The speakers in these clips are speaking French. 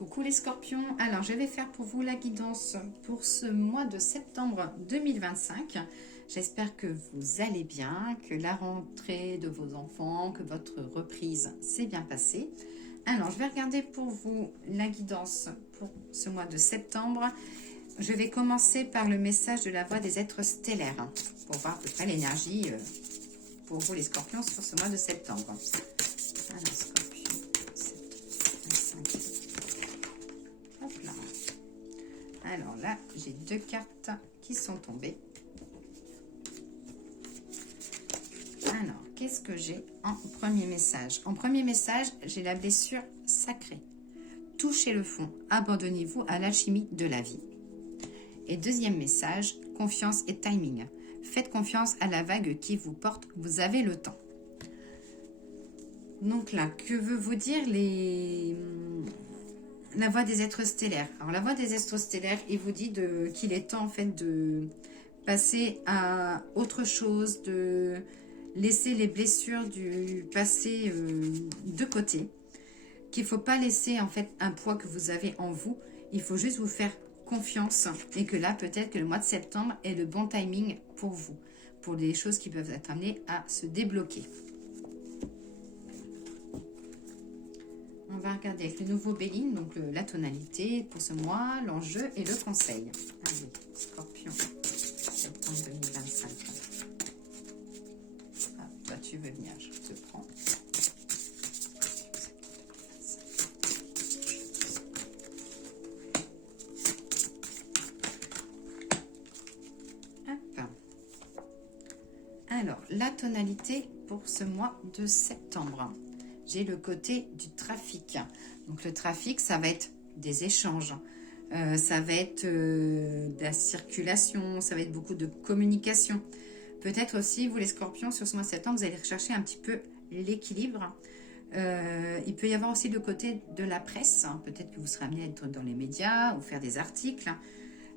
Coucou les scorpions, alors je vais faire pour vous la guidance pour ce mois de septembre 2025. J'espère que vous allez bien, que la rentrée de vos enfants, que votre reprise s'est bien passée. Alors je vais regarder pour vous la guidance pour ce mois de septembre. Je vais commencer par le message de la voix des êtres stellaires pour voir à peu près l'énergie pour vous les scorpions sur ce mois de septembre. Alors scorpion, 25. Hop là. Alors là, j'ai deux cartes qui sont tombées. Alors, qu'est-ce que j'ai en premier message? En premier message, j'ai la blessure sacrée. Touchez le fond, abandonnez-vous à l'alchimie de la vie. Et deuxième message, confiance et timing. Faites confiance à la vague qui vous porte, vous avez le temps. Donc là, que veut vous dire la voix des êtres stellaires? Alors la voix des êtres stellaires, il vous dit qu'il est temps en fait de passer à autre chose, de laisser les blessures du passé de côté, qu'il ne faut pas laisser en fait un poids que vous avez en vous, il faut juste vous faire confiance et que là peut-être que le mois de septembre est le bon timing pour vous, pour les choses qui peuvent être amenées à se débloquer. On va regarder avec le nouveau Béline, donc la tonalité pour ce mois, l'enjeu et le conseil. Allez, Scorpion, septembre 2025. Ah, toi tu veux venir, je te prends. Hop. Alors, la tonalité pour ce mois de septembre. J'ai le côté du trafic. Donc le trafic, ça va être des échanges, ça va être de la circulation, ça va être beaucoup de communication. Peut-être aussi, vous les scorpions, sur ce mois de septembre, vous allez rechercher un petit peu l'équilibre. Il peut y avoir aussi le côté de la presse. Peut-être que vous serez amené à être dans les médias ou faire des articles.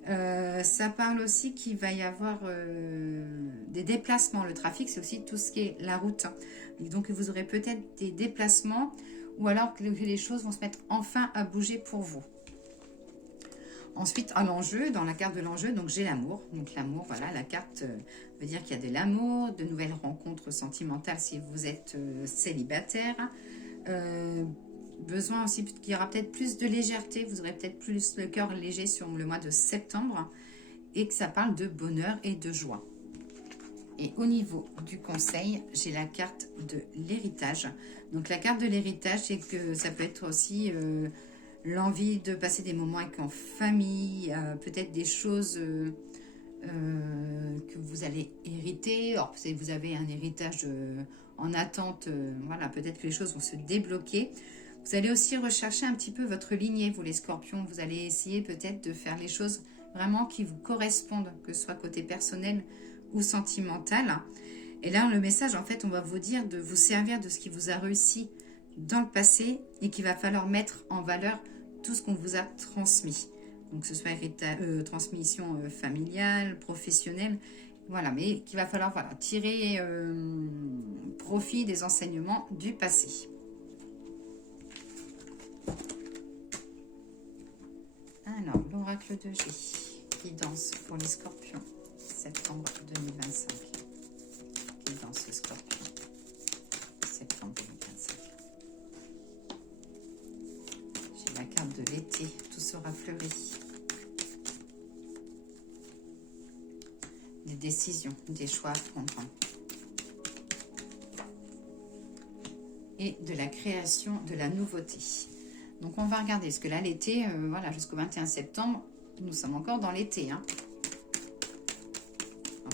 Ça parle aussi qu'il va y avoir des déplacements. Le trafic, c'est aussi tout ce qui est la route. Donc, vous aurez peut-être des déplacements ou alors que les choses vont se mettre enfin à bouger pour vous. Ensuite, à l'enjeu, dans la carte de l'enjeu, donc j'ai l'amour. Donc, l'amour, voilà, la carte veut dire qu'il y a de l'amour, de nouvelles rencontres sentimentales si vous êtes célibataire. Besoin aussi qu'il y aura peut-être plus de légèreté, vous aurez peut-être plus le cœur léger sur le mois de septembre et que ça parle de bonheur et de joie. Et au niveau du conseil, j'ai la carte de l'héritage. Donc la carte de l'héritage, c'est que ça peut être aussi l'envie de passer des moments en famille, peut-être des choses que vous allez hériter. Or, si vous avez un héritage en attente, voilà, peut-être que les choses vont se débloquer. Vous allez aussi rechercher un petit peu votre lignée, vous les scorpions. Vous allez essayer peut-être de faire les choses vraiment qui vous correspondent, que ce soit côté personnel ou sentimental. Et là, le message, en fait, on va vous dire de vous servir de ce qui vous a réussi dans le passé et qu'il va falloir mettre en valeur tout ce qu'on vous a transmis. Donc, que ce soit transmission familiale, professionnelle, voilà, mais qu'il va falloir tirer profit des enseignements du passé. Alors, l'oracle de G, guidance pour les scorpions, septembre 2025. Guidance scorpion, septembre 2025. J'ai la carte de l'été, tout sera fleuri. Des décisions, des choix à prendre. Et de la création, de la nouveauté. Donc on va regarder, parce que là l'été, voilà, jusqu'au 21 septembre, nous sommes encore dans l'été. Hein.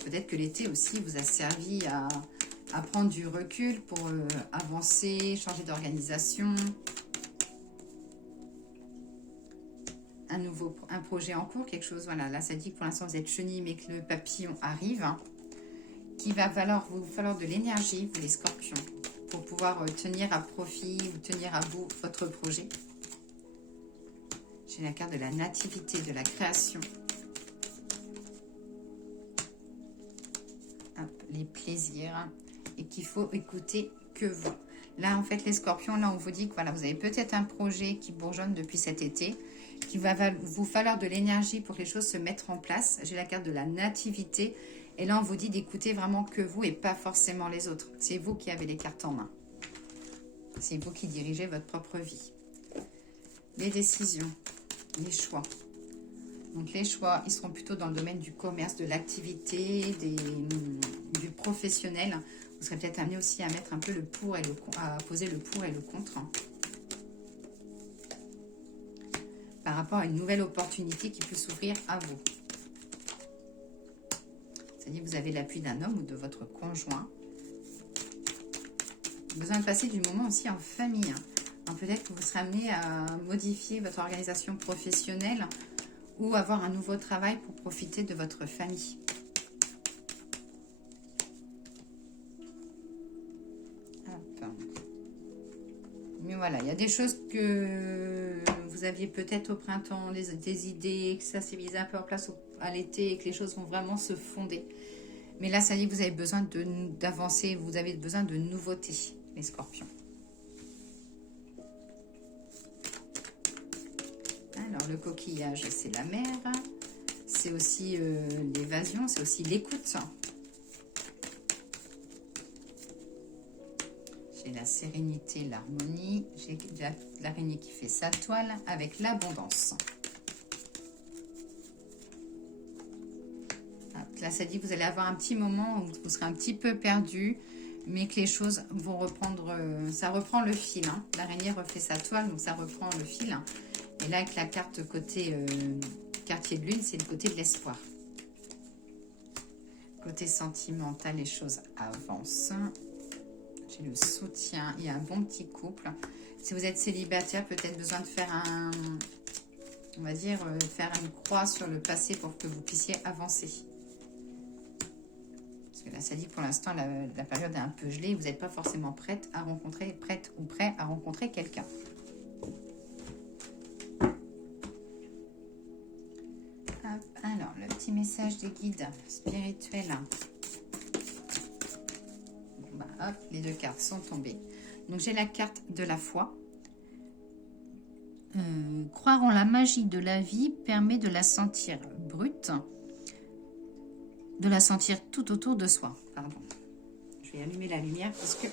Peut-être que l'été aussi vous a servi à prendre du recul pour avancer, changer d'organisation. Un projet en cours, quelque chose, voilà, là ça dit que pour l'instant vous êtes chenille mais que le papillon arrive. Hein, qu'il va vous falloir de l'énergie, vous les scorpions, pour pouvoir tenir à profit ou tenir à bout votre projet. J'ai la carte de la nativité, de la création. Hop, les plaisirs. Et qu'il faut écouter que vous. Là, en fait, les scorpions, là, on vous dit que voilà, vous avez peut-être un projet qui bourgeonne depuis cet été, qu'il va vous falloir de l'énergie pour que les choses se mettent en place. J'ai la carte de la nativité. Et là, on vous dit d'écouter vraiment que vous et pas forcément les autres. C'est vous qui avez les cartes en main. C'est vous qui dirigez votre propre vie. Les décisions, les choix. Donc les choix, ils seront plutôt dans le domaine du commerce, de l'activité, du professionnel. Vous serez peut-être amené aussi à mettre un peu le pour et à poser le pour et le contre. Par rapport à une nouvelle opportunité qui peut s'ouvrir à vous. C'est-à-dire que vous avez l'appui d'un homme ou de votre conjoint. Besoin de passer du moment aussi en famille. Peut-être que vous serez amené à modifier votre organisation professionnelle ou avoir un nouveau travail pour profiter de votre famille. Hop. Mais voilà, il y a des choses que vous aviez peut-être au printemps, des idées, que ça s'est mis un peu en place à l'été et que les choses vont vraiment se fonder. Mais là, ça y est, vous avez besoin d'avancer, vous avez besoin de nouveautés, les scorpions. Alors, le coquillage, c'est la mer. C'est aussi l'évasion, c'est aussi l'écoute. J'ai la sérénité, l'harmonie. J'ai l'araignée qui fait sa toile avec l'abondance. Là, ça dit que vous allez avoir un petit moment où vous serez un petit peu perdu, mais que les choses vont reprendre, ça reprend le fil. Hein. L'araignée refait sa toile, donc ça reprend le fil. Et là, avec la carte côté quartier de lune, c'est le côté de l'espoir. Côté sentimental, les choses avancent. J'ai le soutien, il y a un bon petit couple. Si vous êtes célibataire, peut-être besoin de faire on va dire, faire une croix sur le passé pour que vous puissiez avancer. Parce que là, ça dit pour l'instant, la période est un peu gelée. Vous n'êtes pas forcément prête à rencontrer, prête ou prêt à rencontrer quelqu'un. Alors, le petit message des guides spirituels. Bon, bah, hop, les deux cartes sont tombées. Donc, j'ai la carte de la foi. Croire en la magie de la vie permet de la sentir brute, de la sentir tout autour de soi. Pardon. Je vais allumer la lumière parce que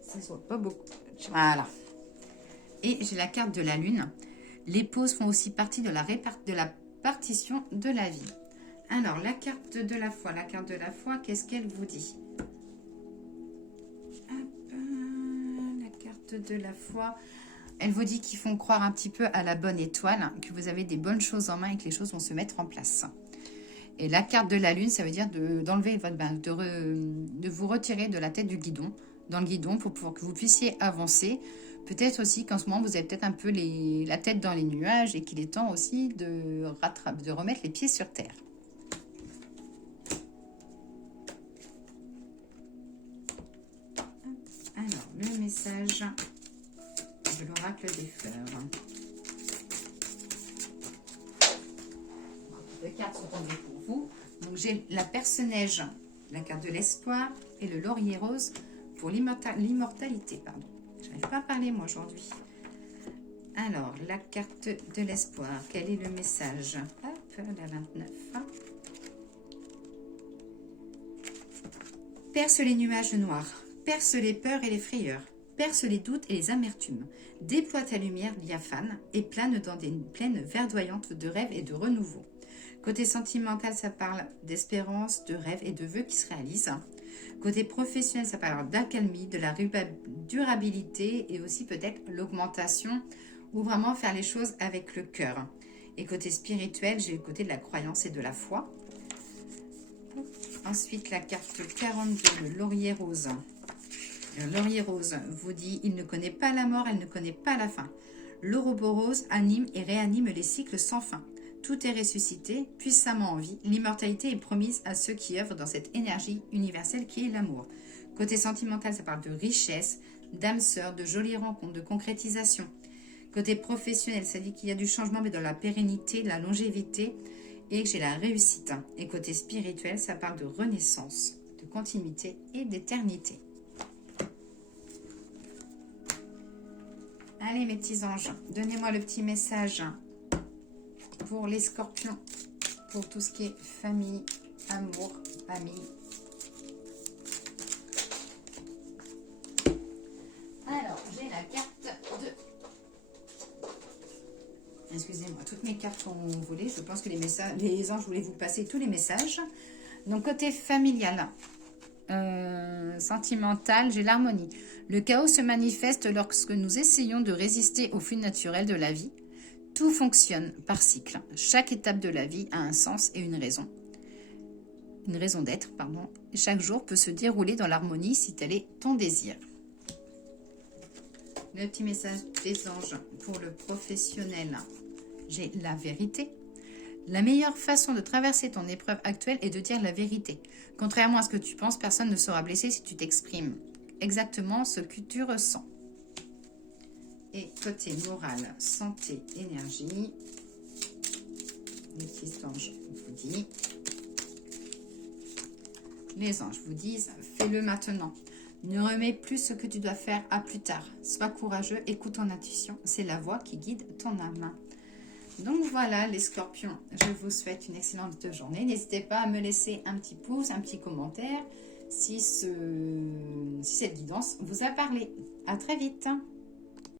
ça ne se voit pas beaucoup. Voilà. Et j'ai la carte de la lune. Les pauses font aussi partie de la partition de la vie. Alors, la carte de la foi. La carte de la foi, qu'est-ce qu'elle vous dit? Hop, la carte de la foi. Elle vous dit qu'ils font croire un petit peu à la bonne étoile, que vous avez des bonnes choses en main et que les choses vont se mettre en place. Et la carte de la lune, ça veut dire d'enlever votre bain, de vous retirer de la tête du guidon, dans le guidon, pour que vous puissiez avancer. Peut-être aussi qu'en ce moment, vous avez peut-être un peu la tête dans les nuages et qu'il est temps aussi de remettre les pieds sur terre. Alors, le message de l'oracle des fleurs. Les cartes sont tombées pour vous. Donc, j'ai la perce-neige, la carte de l'espoir et le laurier rose pour l'immortalité. Pardon. Je n'arrive pas à parler, moi, aujourd'hui. Alors, la carte de l'espoir. Quel est le message? Hop, la 29. Perce les nuages noirs. Perce les peurs et les frayeurs. Perce les doutes et les amertumes. Déploie ta lumière diaphane et plane dans des plaines verdoyantes de rêves et de renouveau. Côté sentimental, ça parle d'espérance, de rêves et de vœux qui se réalisent. Côté professionnel, ça parle d'accalmie, de la durabilité et aussi peut-être l'augmentation ou vraiment faire les choses avec le cœur. Et côté spirituel, j'ai le côté de la croyance et de la foi. Ensuite, la carte 42, le laurier rose. Le laurier rose vous dit, il ne connaît pas la mort, elle ne connaît pas la fin. L'ouroboros anime et réanime les cycles sans fin. Tout est ressuscité, puissamment en vie. L'immortalité est promise à ceux qui œuvrent dans cette énergie universelle qui est l'amour. Côté sentimental, ça parle de richesse, d'âme sœur, de jolies rencontres, de concrétisation. Côté professionnel, ça dit qu'il y a du changement, mais de la pérennité, de la longévité, et que j'ai la réussite. Et côté spirituel, ça parle de renaissance, de continuité et d'éternité. Allez, mes petits anges, donnez-moi le petit message pour les scorpions, pour tout ce qui est famille, amour, famille. Alors, j'ai la carte de... Excusez-moi, toutes mes cartes ont volé. Je pense que les anges voulaient vous passer tous les messages. Donc, côté familial, sentimental, j'ai l'harmonie. Le chaos se manifeste lorsque nous essayons de résister au flux naturel de la vie. Tout fonctionne par cycle. Chaque étape de la vie a un sens et une raison. Une raison d'être, pardon. Chaque jour peut se dérouler dans l'harmonie si tel est ton désir. Le petit message des anges pour le professionnel. J'ai la vérité. La meilleure façon de traverser ton épreuve actuelle est de dire la vérité. Contrairement à ce que tu penses, personne ne sera blessé si tu t'exprimes exactement ce que tu ressens. Et côté moral, santé, énergie, les petits anges vous disent, les anges vous disent, fais-le maintenant. Ne remets plus ce que tu dois faire à plus tard. Sois courageux, écoute ton intuition. C'est la voix qui guide ton âme. Donc voilà les scorpions, je vous souhaite une excellente journée. N'hésitez pas à me laisser un petit pouce, un petit commentaire si cette guidance vous a parlé. À très vite.